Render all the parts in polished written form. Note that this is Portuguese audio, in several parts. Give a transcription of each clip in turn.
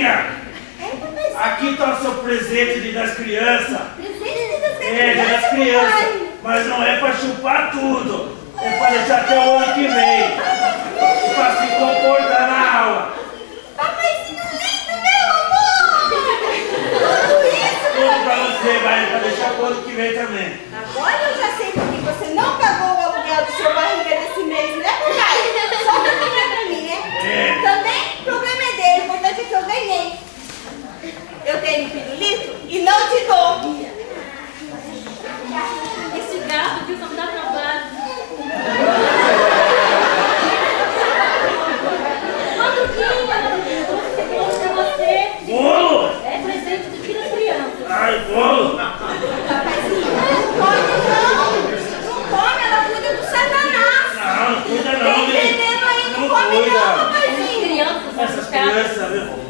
Papazinha! Aqui está o seu presente de das crianças. Presente das crianças? É, de das crianças. Mas não é para chupar tudo. É para deixar até o ano que vem. Para se comportar na aula. Papaizinho lindo, meu amor! Tudo isso, Tudo para você, vai para deixar o ano que vem também. Agora eu já sei porque você não pagou o aluguel do seu barriga desse mês, né, papai? Só pra mim, pra mim, né? É. Também, o problema é dele, o importante é que eu ganhei. Eu tenho pirulito e não te dou. Esse gato que só me dá trabalho. Bolo? É presente do Dia das Crianças. Ai, bolo? Papaizinho, não come não. Não come, ela cuida do Satanás. Não, não cuida não, Tem viu? veneno aí, não Não come cuida. não, papaizinho. Crianças, Essas crianças, viu?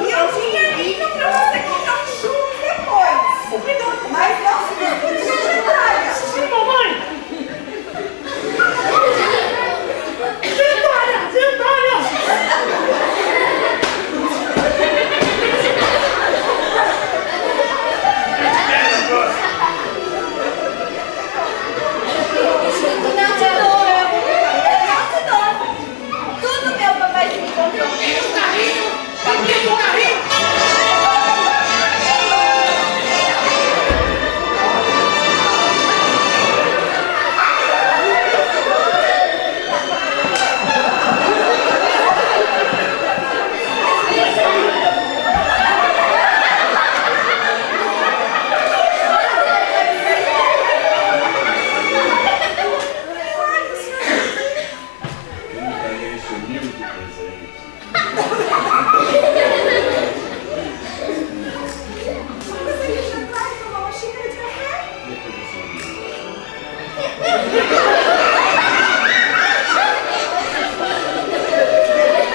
E eu tinha ido pra você comprar um churro depois. Mas não se preocupe, secretária. Sim, mamãe! Não te dou. Eu não te dou. Tudo meu papaizinho comprou.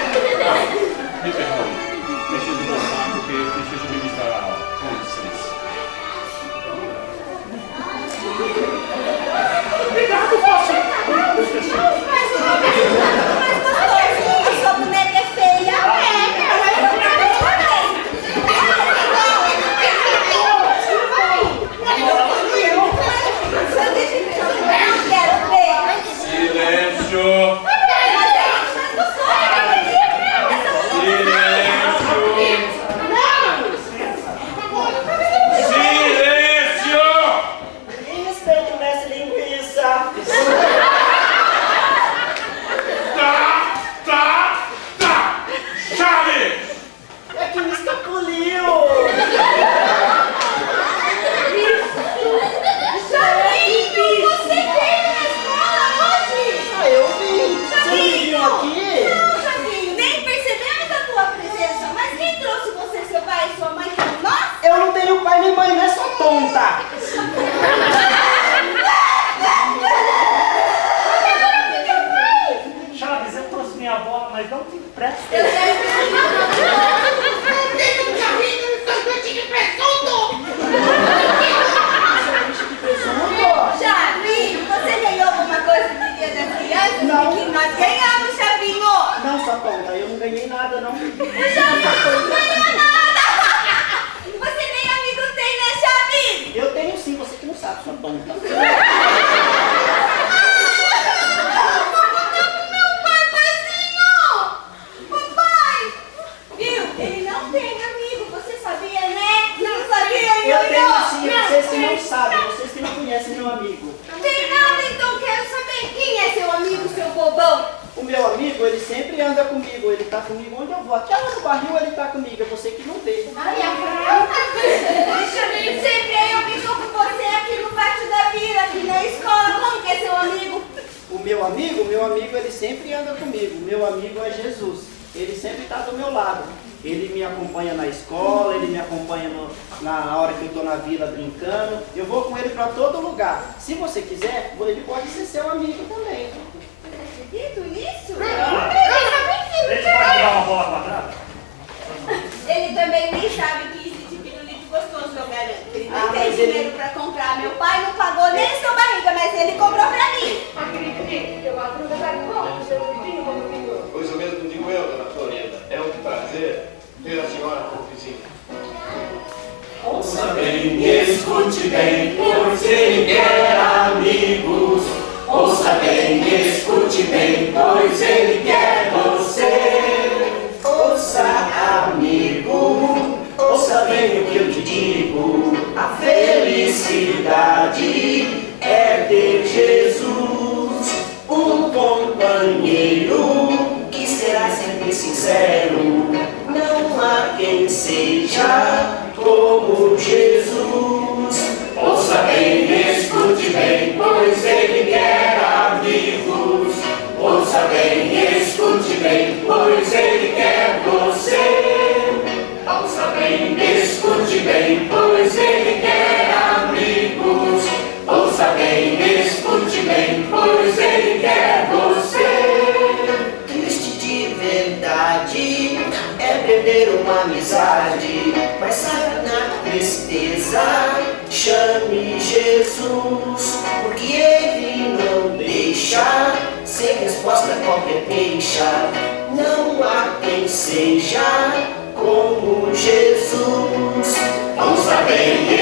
Me perdoe, preciso voltar porque eu preciso ministrar a aula. Com licença. Obrigado, posso. Mas gostoso. A sua boneca é feia. Quero ver. Silêncio! Silêncio! Me respeita o mestre linguiça. Tá! Chave! É que me escapuliu. Chavinho, você veio na escola hoje? Ah, eu vim. Você viu aqui? Não, Chavinho, nem percebemos a tua presença. Mas quem trouxe você, seu pai e sua mãe, como nós? Eu não tenho pai nem mãe, não é só tonta. Chaves, eu trouxe minha bola, mas não te empresto. Eu quero Chavinho, você ganhou alguma coisa do Dia das Crianças? Não. Porque nós ganhamos, Chavinho. Não, só tonta. Eu não ganhei nada, não. Não ganhou nada. Você nem amigo tem, né, Chavinho? Eu tenho sim, você que não sabe, sua tonta. Papai! Viu? Ele não tem amigo, você sabia, né? Não sabia, Eu tenho Ioiô? sim, vocês que não sabem, vocês que não conhecem meu amigo. Tem nada, então quero saber quem é seu amigo, seu bobão. O meu amigo, ele sempre anda comigo, ele tá comigo onde eu vou. Até lá no barril ele tá comigo, é você que não vê. Ai, a Chavinho, sempre eu que estou com você aqui no pátio da vila, aqui na escola. Como que é seu amigo? O meu amigo, ele sempre anda comigo. Meu amigo é Jesus. Ele sempre está do meu lado. Ele me acompanha na escola, ele me acompanha na hora que eu estou na vila brincando. Eu vou com ele para todo lugar. Se você quiser, ele pode ser seu amigo também. Acredito nisso? Ele pode dar uma bola quadrada? Ele também nem sabe que existe pirulito gostoso, eu garanto. Ele não tem mas dinheiro pra comprar. Meu pai não pagou nem sua barriga, mas ele comprou pra mim. Acredite, eu abro o guarda-roupa, seu vizinho como pintor. Pois o mesmo digo eu, dona Florinda. É um prazer ter a senhora como vizinha. Ouça bem, escute bem, pois ele quer amigos. Ouça bem, escute bem, pois ele quer você. Ouça, amigo, ouça bem o que eu te digo. A felicidade é ter Jesus, um companheiro que será sempre sincero. Não há quem seja como Jesus. Ouça bem, escute bem, pois ele quer amigos. Ouça bem, escute bem, pois ele quer você. Ouça bem, escute bem, pois ele quer amigos. Ouça bem, escute bem, pois ele quer você. Triste de verdade é perder uma amizade, mas sabe, na tristeza chame Jesus, porque ele não deixa sem resposta a qualquer queixa. Não há quem seja como Jesus. Ouça bem,